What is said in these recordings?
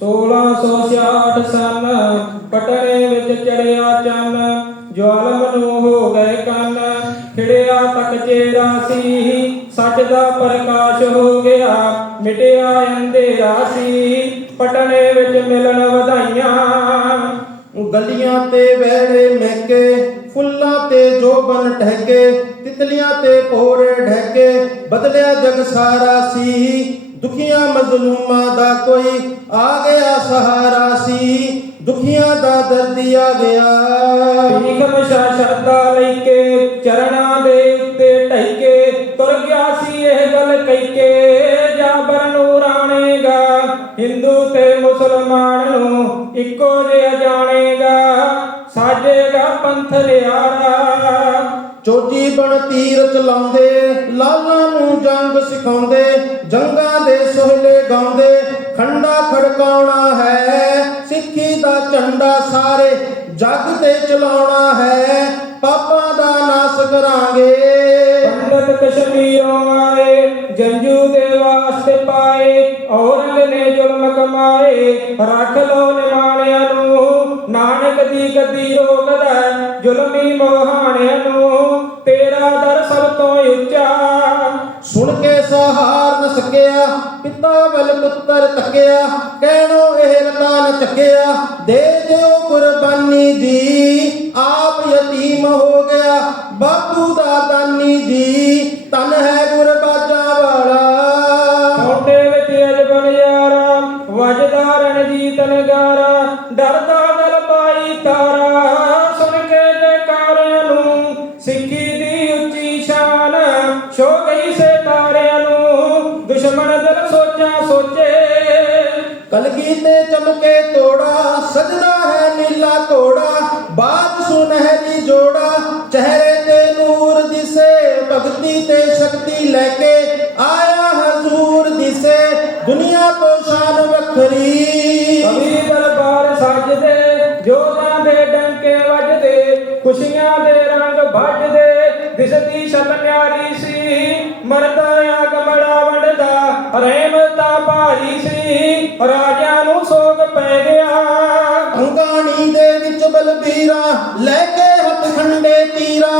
1666 ਸਨ ਪਟਨੇ ਵਿੱਚ ਚੜਿਆ ਚੰਨ ਜਵਾਲਮ ਨੂੰ ਹੋ ਗਏ ਕੰਨ। ਖਿੜਿਆ ਤੱਕ ਚੇਰਾ ਸੀ, ਸੱਚ ਦਾ ਪ੍ਰਕਾਸ਼ ਹੋ ਗਿਆ, ਮਿਟਿਆ ਅੰਧੇਰਾ ਸੀ। ਪਟਨੇ ਵਿੱਚ ਮਿਲਣ ਵਧਾਈਆਂ ਗਲੀਆਂ ਤੇ ਵਹਿੜੇ ਮਹਿਕੇ, ਫੁੱਲਾਂ ਤੇ ਜੋਬਨ ਢਹਿਕੇ ਤਿਤਲੀਆਂ ਤੇ ਪੋਰੇ ਢਹਿਕੇ, ਬਦਲਿਆ ਜਗ ਸਾਰਾ ਸੀ। ਦੁਖੀਆਂ ਮਜ਼ਲੂਮਾਂ ਦਾ ਕੋਈ ਆ ਗਿਆ ਸਹਾਰਾ ਸੀ। ਦੁਖੀਆਂ ਦਾ ਦਰਦੀ ਆ ਗਿਆ। ਭੀਖ ਮਸ਼ਾ ਲੈ ਕੇ ਚਰਨਾਂ ਦੇ ਉੱਤੇ ਢਹਿਕੇ, ਤੁਰ ਗਿਆ ਸੀ ਇਹ ਗੱਲ ਕਹਿਕੇ। ਜਾਬਰ ਨੂੰ ਰਾਣੇਗਾ ਹਿੰਦੂ ਤੇ ਮੁਸਲਮਾਨ ਨੂੰ ਇੱਕੋ ਜਿਹਾ ਜਾਣੇਗਾ। ਸਾਜੇਗਾ ਪੰਥ ਲਿਆਰਾ ਚੋਜੀ ਬਣ ਤੀਰ ਚਲਾਉਂਦੇ ਲਾਲਾਂ ਨੂੰ ਜੰਗ ਸਿਖਾਉਂਦੇ, ਜੰਗਾਂ ਦੇ ਸੋਹਲੇ ਗਾਉਂਦੇ, ਖੰਡਾ ਖੜਕਾਉਣਾ ਹੈ, ਸਿੱਖੀ ਦਾ ਝੰਡਾ ਸਾਰੇ ਜੱਗ ਤੇ ਚਲਾਉਣਾ ਹੈ, ਪਾਪਾਂ ਦਾ ਨਾਸ ਕਰਾਂਗੇ। ਪੰਡਤ ਕਸ਼ਮੀਰੋਂ ਆਏ, ਜੰਜੂ ਦੇ ਵਾਸਤੇ ਪਾਏ, ਔਰੰਗ ਨੇ ਜ਼ੁਲਮ ਕਮਾਏ, ਰੱਖ ਲੋ ਨਿਮਾਣਿਆਂ ਨੂੰ, ਨਾਨਕ ਦੀ ਗੱਦੀ ਰੋਕਦਾ ਜ਼ੁਲਮੀ ਮੋਹਾਣਿਆਂ ਨੂੰ। ਤੇਰਾ ਦਰ ਸਭ ਤੋਂ ਉੱਚਾ। ਸੁਣ ਕੇ ਸਹਾਰ ਨ ਸਕਿਆ ਪਿਤਾ ਵੱਲ ਪੁੱਤਰ ਤੱਕਿਆ ਕਹਿਣੋ ਇਹ ਰਤਾ ਨ ਚੱਕਿਆ ਦੇ ਦਿਓ ਕੁਰਬਾਨੀ ਜੀ ਆਪ ਯਤੀਮ ਹੋ ਗਿਆ ਬਾਪੂ ਦਾ ਦਾਨੀ ਜੀ ਤਨ ਹੈ ਗੁਰਬਾਜਾ ਵਾਲਾ। ਮੋਢੇ ਵਿੱਚ ਅਜਬਨ ਯਾਰਾ ਵਜਦਾ ਰਣਜੀਤ ਨਗਾਰਾ ਡਰਦਾ ਦਿਲ ਪਾਈ ਤਾਰਾ। ਸੋਚੇ ਕਲਗੀ ਤੇ ਚਮਕੇ ਤੋੜਾ ਸਜਦਾ ਹੈ ਨੀਲਾ ਘੋੜਾ ਬਾਤ ਸੁਨਹਿਰੀ ਜੋੜਾ, ਚਿਹਰੇ ਤੇ ਨੂਰ ਦਿਸੇ, ਭਗਤੀ ਤੇ ਸ਼ਕਤੀ ਲੈ ਕੇ ਆਇਆ ਹਜ਼ੂਰ ਦਿਸੇ, ਦੁਨੀਆ ਤੋਂ ਸ਼ਾਨ ਵੱਖਰੀ। ਕਵੀ ਦਰਬਾਰ ਸਜਦੇ ਜੋਧਾਂ ਦੇ ਡੰਕੇ ਵੱਜਦੇ, ਖੁਸ਼ੀਆਂ ਦੇ ਰੰਗ ਵੱਜਦੇ, ਦਿਸਦੀ ਛਤ ਨਿਆਰੀ ਸੀ, ਮਰਦਾ ਆ ਕਮਲਾ ਵੰਡਦਾ ਰਹਿਮਤਾਂ ਅੰਗਾਣੀ ਦੇ ਵਿੱਚ ਬਲਬੀਰਾ, ਲੈ ਕੇ ਹੱਥ ਖੰਡੇ ਤੀਰਾ,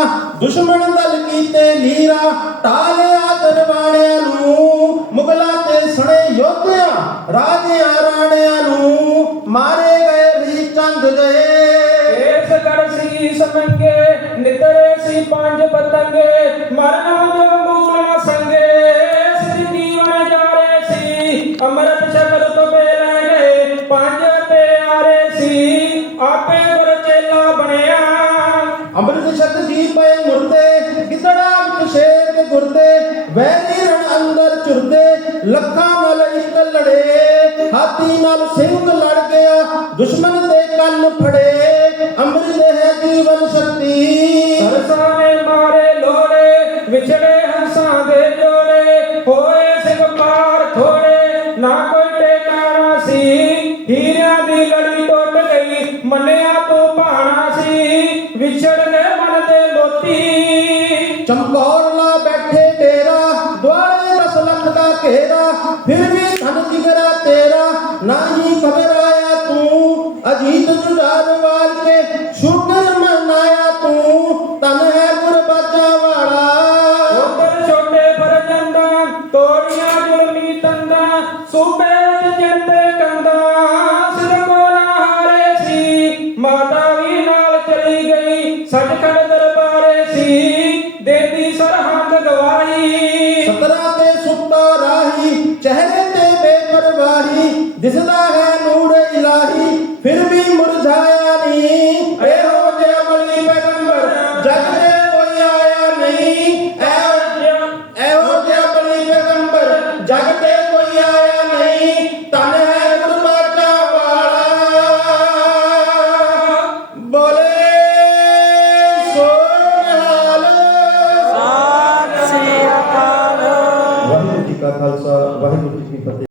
ਦੁਸ਼ਮਣ ਦਲ ਕੀਤੇ ਲੀਰਾ ਟਾਲਿਆ ਦਰਬਾਣਿਆਂ ਨੂੰ, ਮੁਗਲਾਂ ਤੇ ਸਣੇ ਯੋਧਿਆਂ, ਰਾਜਿਆਂ ਰਾਣਿਆਂ ਨੂੰ, ਮਾਰੇ ਗਏ ਵੀ ਚੰਦ ਗਏ ਇਸ ਗੜ ਸੀ ਸਮੰਗੇ ਨਿਤਰੇ ਸੀ ਪੰਜ ਪਤੰਗੇ, ਮਰਨਾ ਜੋ ਅੰਮ੍ਰਿਤ ਸ਼ਕਤ ਜੀ ਪਏ ਮੁਰਦੇ ਗਿੱਦੜਾ ਵਿੱਚ ਸ਼ੇਰ ਦੇ ਗੁਰਦੇ ਵੈਰੀ ਰਣ ਅੰਦਰ ਚੁਰਦੇ ਲੱਖਾਂ ਨਾਲ ਇੱਕ ਲੜੇ, ਹਾਥੀ ਨਾਲ ਸਿੰਘ ਲੜ ਗਿਆ, ਦੁਸ਼ਮਣ ਦੇ ਕੰਨ ਫੜੇ, ਅੰਮ੍ਰਿਤ ਹੈ ਜੀਵਨ ਸ਼ਕਤੀ। ਸਰਸਾਂ ਨੇ ਮਾਰੇ ਲੋੜੇ, ਵਿਛੜੇ ਹੰਸਾਂ ਦੇ ਜੋੜੇ, ਹੋਏ ਸਿੰਘ ਪਾਰ ਥੋੜੇ, ਨਾ ਕੋਈ ਟੇਕਾਣਾ ਸੀ। ਹੀਰਿਆਂ ਦੀ ਲੜੀ ਟੁੱਟ ਗਈ, ਮੰਨਿਆ ਫਿਰ ਵੀ ਧਨ ਜਿਗਰਾ ਤੇਰਾ ਨਹੀਂ ਖਬਰ ਆਇਆ ਤੂੰ? ਅਜੀਤ ਜੁਝਾਰ ਵਾਲ ਕੇ ਸ਼ੁਕਰ ਮਨਾਇਆ ਤੂੰ। ਤਨ ਹੈ ਗੁਰਬਾਜਾ ਵਾਲਾ। ਉਧਰ ਛੋਟੇ ਫਰਜੰਦਾਂ ਤੋੜੀਆਂ ਜ਼ੁਲਮੀ ਤੰਦਾਂ ਸੂਬੇ ਵਿੱਚ ਜਿੰਦੇ ਸਿਰ ਕੋਲ ਹਾਰੇ ਸੀ, ਮਾਤਾ ਵੀ ਨਾਲ ਚਲੀ ਗਈ ਸੱਚਖੰਡ ਦਰਬਾਰੇ ਸੀ। ਦੇਦੀ ਸਰਹੰਦ ਜਗ ਤੇ ਕੋਈ ਆਇਆ ਨਹੀਂ ਤਨ ਹੈ ਗੁਰਬਾਚਾ ਵਾਲਾ। ਬੋਲੇ ਸੋਨਹਾਲ ਸਾਚੀ ਅਕਾਲ। ਵਾਹਿਗੁਰੂ ਜੀ ਕਾ ਖਾਲਸਾ ਵਾਹਿਗੁਰੂ ਜੀ ਕੀ ਫਤਿਹ।